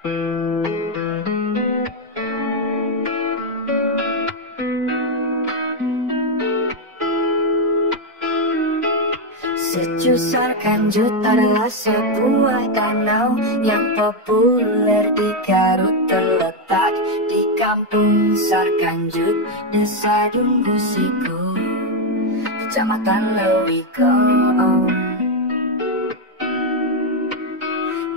Sejusar Kanjut adalah sebuah danau yang populer di Garut, terletak di Kampung Sarkanjut, Desa Dunggusiku, Kecamatan Lewiko.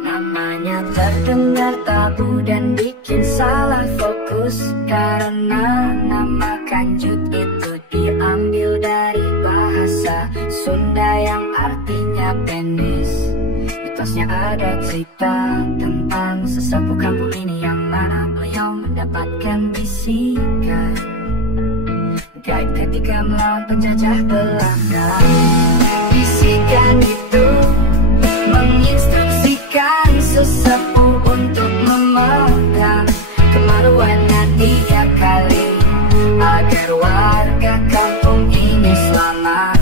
Namanya terdengar tabu dan bikin salah fokus, karena nama Kanjut itu diambil dari bahasa Sunda yang artinya penis. Mitosnya ada cerita tentang sesepuh kampung ini, yang mana beliau mendapatkan bisikan gaib ketika melawan penjajah Belanda. Bisikan itu menginstruksikan sesepuh untuk memegang kemaluannya tiap kali, agar warga kampung ini selamat.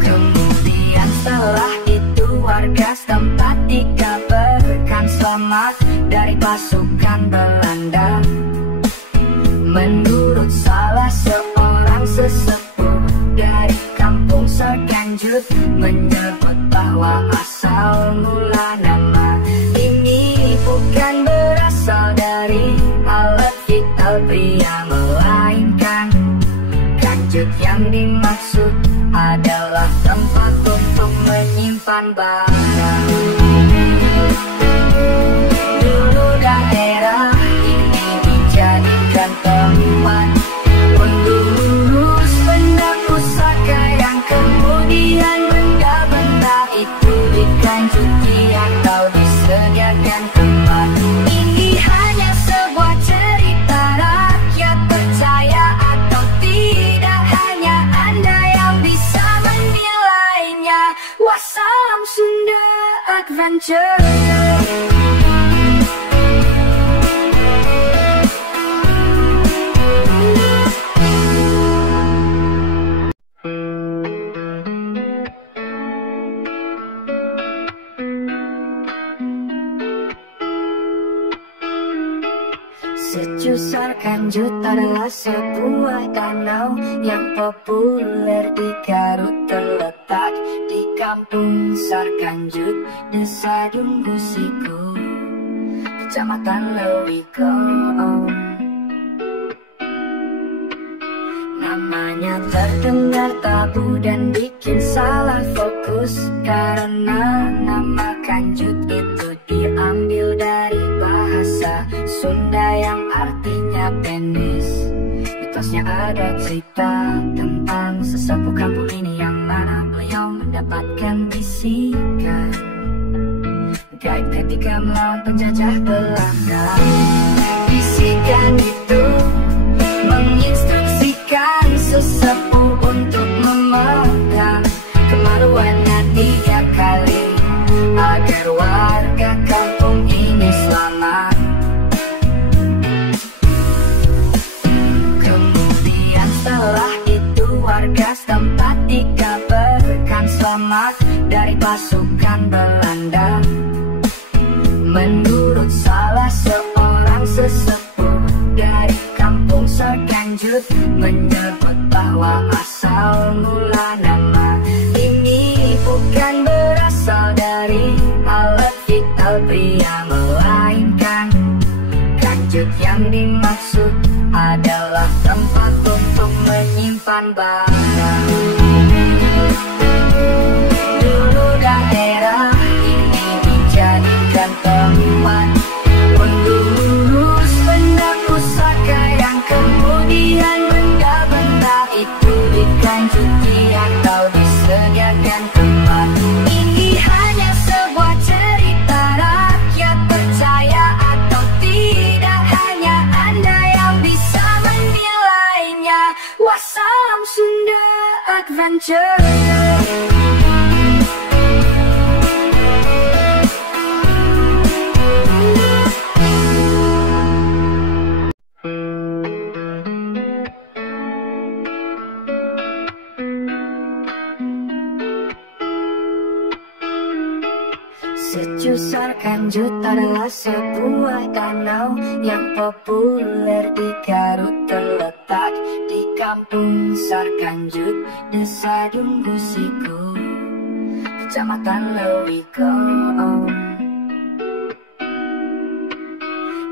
Kemudian setelah itu warga setempat dikabarkan selamat dari pasukan Belanda. Menurut salah seorang sesepuh dari Kampung Sarkanjut, menyebut bahwa asal mula nama ini bukan berasal dari alat vital pria, melainkan Kanjut yang dimaksud adalah tempat untuk menyimpan barang. Dulu daerah ini dijadikan tempat mengurus benda pusaka, yang kemudian benda-benda itu dikanjuti atau disediakan tempat. Ini hanya sebuah cerita rakyat, percaya atau tidak, hanya Anda yang bisa menilainya. Wassalam Sunda Adventure. Sejusar Kanjut adalah sebuah danau yang populer di Garut, terletak di Kampung Sarkanjut, Desa Dunggusiku, Kecamatan Lewiko. Namanya terdengar tabu dan bikin salah fokus, karena nama Kanjut itu diambil dari bahasa Sunda yang artinya penis. Mitosnya ada cerita tentang sesepuh kampung ini, yang mana beliau mendapatkan bisikan gaib ketika melawan penjajah Belanda. Bisikan itu menginstruksikan sesepuh untuk memegang kemaluannya tiap kali, agar warga kampung ini selamat. Kemudian setelah itu warga setempat dikabarkan selamat dari pasukan Belanda. Menurut salah seorang sesepuh dari Kampung Sarkanjut, menyebut bahwa asal mula nama ini bukan berasal dari alat vital pria, melainkan Kanjut yang dimaksud adalah tempat untuk menyimpan barang. Dulu daerah ini dijadikan tempat mengurus benda pusaka, yang kemudian benda-benda itu dikanjuti atau disediakan tempat. Ini hanya sebuah cerita rakyat, percaya atau tidak, hanya Anda yang bisa menilainya. Wassalam Sunda Adventure. Sejusar Kanjut adalah sebuah danau yang populer di Garut, terletak di Kampung Sarkanjut, Desa Dumbusiku, Kecamatan Lewiko.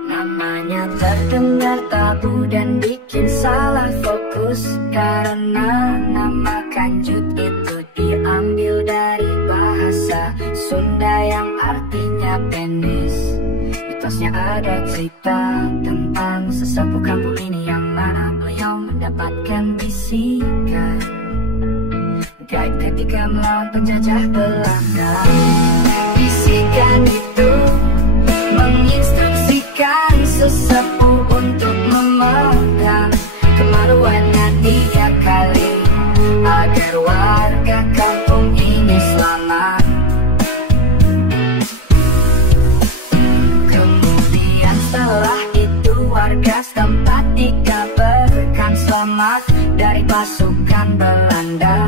Namanya terdengar tabu dan bikin salah fokus, karena nama Kanjut itu diambil dari bahasa Sunda yang artinya penis. Mitosnya ada cerita tentang sesepuh kampung ini yang mana beliau mendapatkan bisikan gaib ketika melawan penjajah Belanda. Bisikan itu menginstruksikan sesepuh untuk memegang kemaluannya tiap kali agar warga kampung ini selamat. Kemudian setelah itu warga setempat dikabarkan selamat dari pasukan Belanda.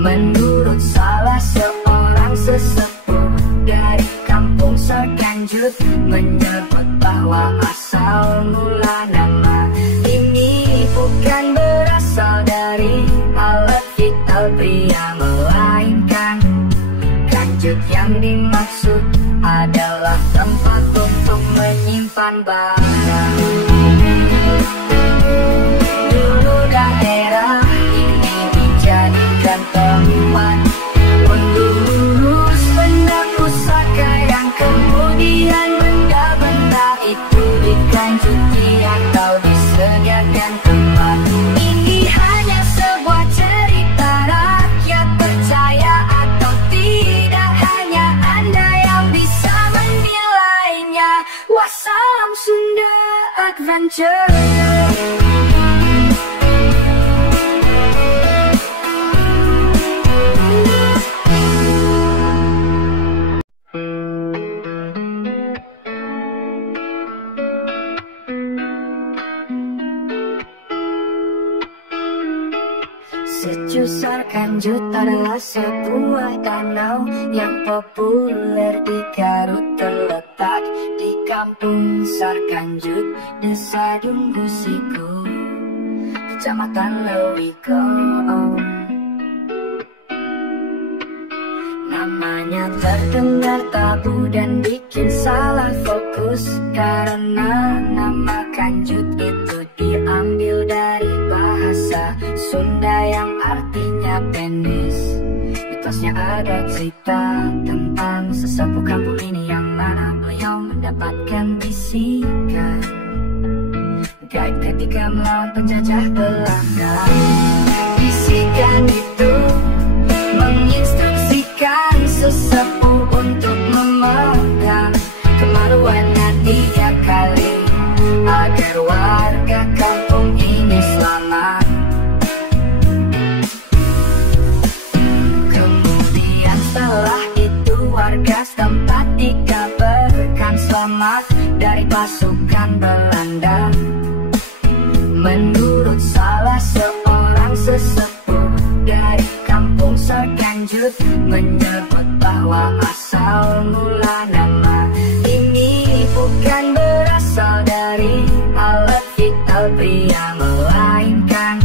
Menurut salah seorang sesepuh dari Kampung Sarkanjut menyebut bahwa asal mula nama ini bukan berasal dari alat vital pria, melainkan kanjut yang dimaksud adalah tempat untuk menyimpan barang. Dulu daerah ini dijadikan tempat mengurus benda pusaka yang kemudian benda-benda itu dikanjuti atau disediakan tempat. Ini hanya sebuah cerita rakyat, percaya atau tidak hanya Anda yang bisa menilainya. Wassalam Sunda Adventure. Sejusar Kanjut adalah sebuah danau yang populer di Garut, terletak di Kampung Sarkanjut, Desa Dumbusiku, Kecamatan Lewiko. Namanya terdengar tabu dan bikin salah fokus, karena nama Kanjut itu diambil dari bahasa Sunda yang artinya penis. Mitosnya ada cerita tentang sesepuh kampung ini yang mana beliau mendapatkan bisikan gaib ketika melawan penjajah Belanda. Bisikan itu menginstruksikan sesepuh untuk memegang kemaluannya tiap kali agar warga kampung ini selamat. Kemudian setelah itu warga setempat dikabarkan selamat dari pasukan Belanda. Menurut salah seorang sesepuh dari Kampung Sarkanjut menyebut bahwa asal mula nama ini bukan berasal dari alat vital pria, melainkan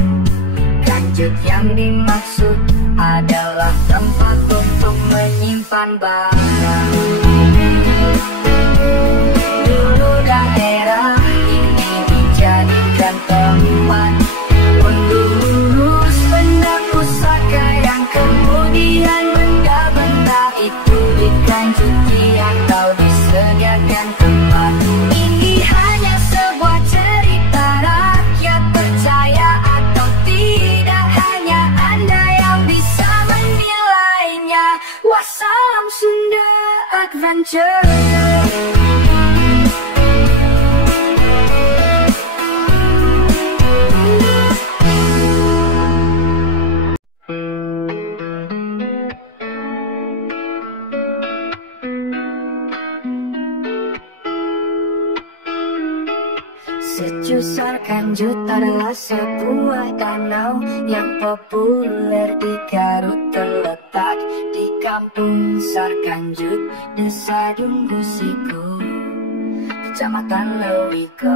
kanjut yang dimaksud adalah tempat untuk menyimpan barang. Dulu daerah ini dijadikan tempat mengurus benda pusaka yang kemudian benda-benda itu dikanjuti atau disediakan tempat. Ini hanya sebuah cerita rakyat, percaya atau tidak hanya Anda yang bisa menilainya. Wassalam Sunda Adventure. Sejusar Kanjut adalah sebuah danau yang populer di Garut, terletak di Kampung Sarkanjut, Desa Dunggusiku, Kecamatan Lewiko.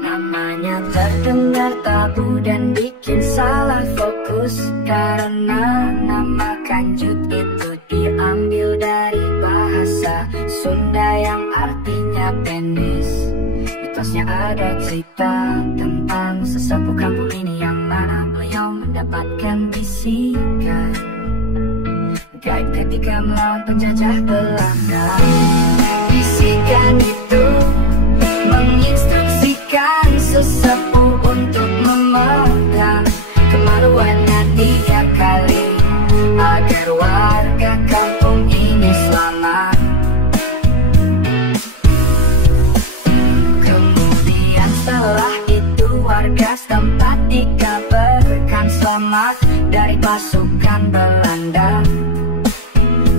Namanya terdengar tabu dan bikin salah fokus, karena nama Kanjut itu diambil dari bahasa Sunda yang artinya penis. Mitosnya ada cerita tentang sesepuh kampung ini yang mana beliau mendapatkan bisikan gaib ketika melawan penjajah Belanda. Bisikan itu menginstruksikan sesepuh untuk memegang kemaluannya tiap kali agar warga kampung ini selamat. Kemudian setelah itu warga setempat dikabarkan selamat dari pasukan Belanda.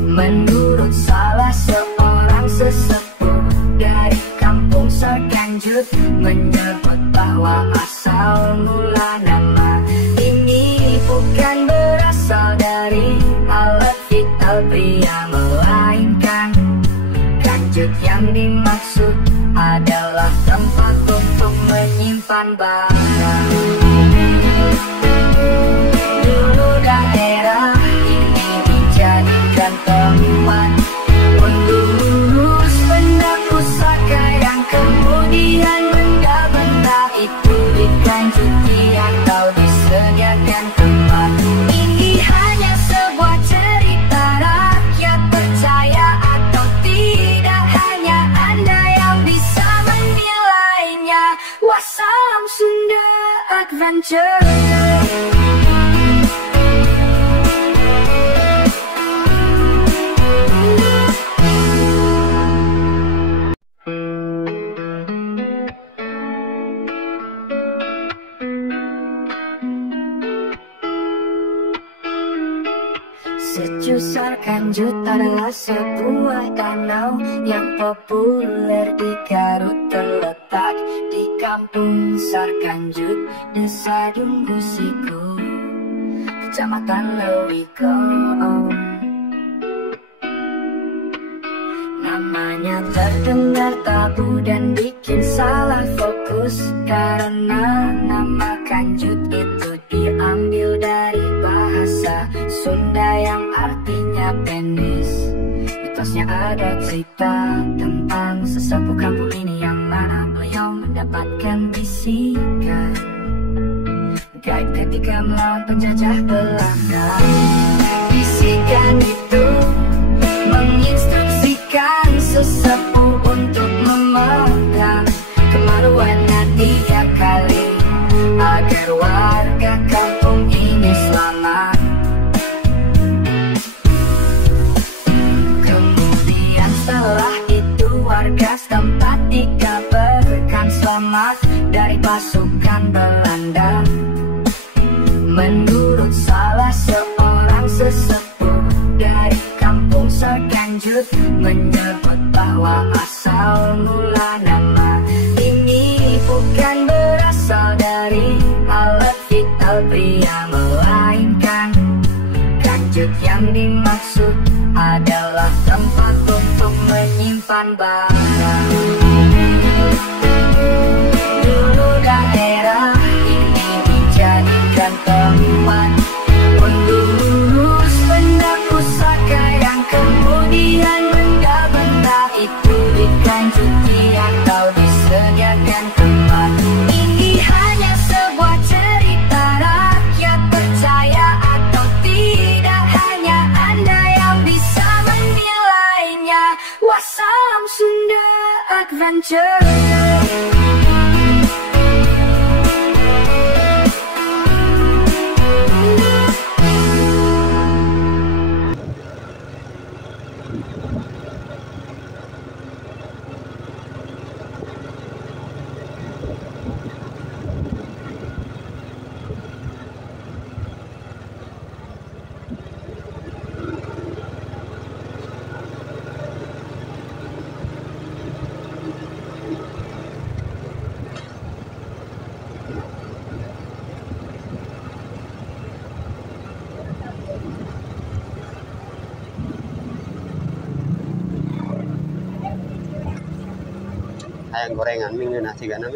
Menurut salah seorang sesepuh dari kampung Sarkanjut, menyebut bahwa asal mula nama ini bukan berasal dari alat vital pria, melainkan kanjut yang dimaksud adalah tempat untuk menyimpan barang. Dulu daerah ini dijadikan tempat mengurus benda pusaka yang kemudian benda-benda itu dikanjuti atau disediakan tempat. Ini hanya sebuah cerita rakyat, percaya atau tidak hanya Anda yang bisa menilainya. Wassalam Sunda Adventure. Secu Sarkanjut adalah sebuah danau yang populer di Garut, terletak di Kampung Sarkanjut, Desa Dunggusiku, Kecamatan Lewiko. Namanya terdengar tabu dan bikin salah fokus, karena nama Kanjut itu diambil dari bahasa Sunda yang artinya penis. Mitosnya ada cerita tentang sesepuh kampung ini yang mana beliau mendapatkan bisikan gaib ketika melawan penjajah Belanda. Bisikan itu menginstruksikan sesepuh untuk memegang kemaluannya tiap kali agar warga kampung ini selamat. Kemudian setelah itu warga setempat dikabarkan selamat dari pasukan Belanda. Menurut salah seorang sesepuh dari kampung Sarkanjut, menyebut bahwa asal mula nama ini bukan berasal dari alat vital pria, melainkan kanjut yang dimaksud adalah tempat untuk menyimpan barang. Dulu daerah ini dijadikan tempat mengurus benda pusaka yang kemudian benda-benda itu dikanjuti atau disediakan tempat. Ini hanya sebuah cerita rakyat, percaya atau tidak hanya Anda yang bisa menilainya. Wassalam Sunda Adventure. ayam gorengan minggu nasi gana